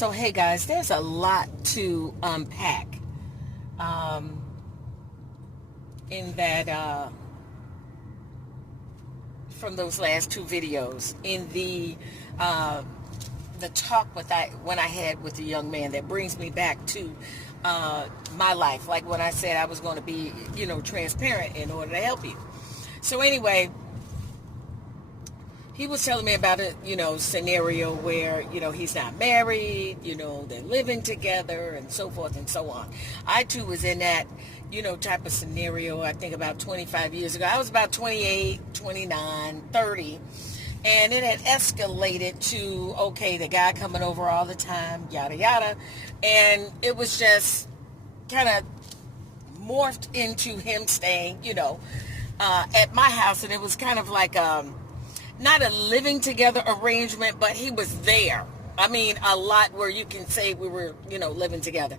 So, hey guys, there's a lot to unpack in that from those last two videos. In the talk when I had with the young man, that brings me back to my life. Like when I said I was going to be, transparent in order to help you. So anyway, he was telling me about a, scenario where, he's not married, they're living together and so forth and so on. I too was in that, type of scenario, I think about 25 years ago. I was about 28, 29, 30. And it had escalated to, okay, the guy coming over all the time, yada, yada. And it was just kind of morphed into him staying, at my house. And it was kind of like, not a living together arrangement, but he was there. I mean, a lot where you can say we were, living together.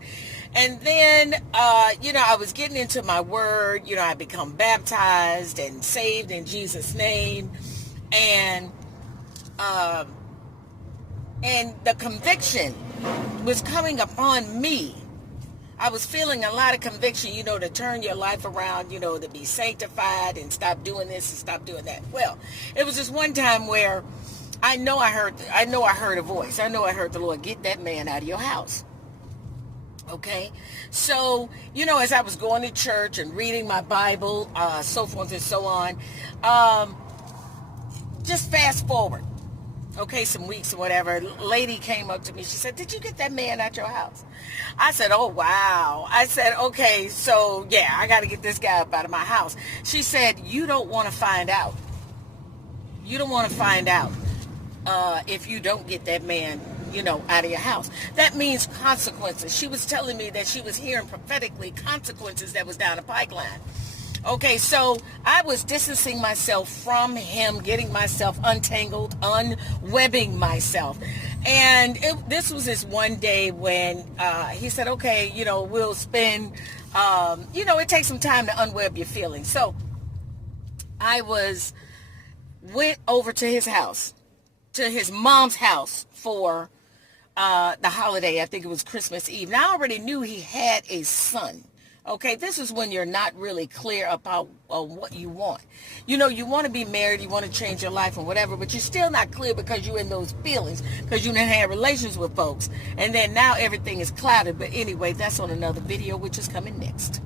And then, I was getting into my word, I become baptized and saved in Jesus' name. And the conviction was coming upon me. I was feeling a lot of conviction, to turn your life around, to be sanctified and stop doing this and stop doing that. Well, it was just one time where I know I heard a voice. I know I heard the Lord, get that man out of your house. Okay. So, as I was going to church and reading my Bible, so forth and so on, just fast forward. Okay, some weeks or whatever, a lady came up to me. She said, did you get that man out your house? I said, oh, wow. I said, okay, so, yeah, I got to get this guy up out of my house. She said, you don't want to find out. You don't want to find out if you don't get that man, out of your house. That means consequences. She was telling me that she was hearing prophetically consequences that was down the pipeline. Okay, so I was distancing myself from him, getting myself untangled, unwebbing myself. And this was this one day when he said, okay, we'll spend, it takes some time to unweb your feelings. So I went over to his house, to his mom's house for the holiday. I think it was Christmas Eve. Now I already knew he had a son. Okay, this is when you're not really clear about what you want. You want to be married, you want to change your life and whatever, but you're still not clear because you're in those feelings, because you didn't have relations with folks. And then now everything is clouded. But anyway, that's on another video, which is coming next.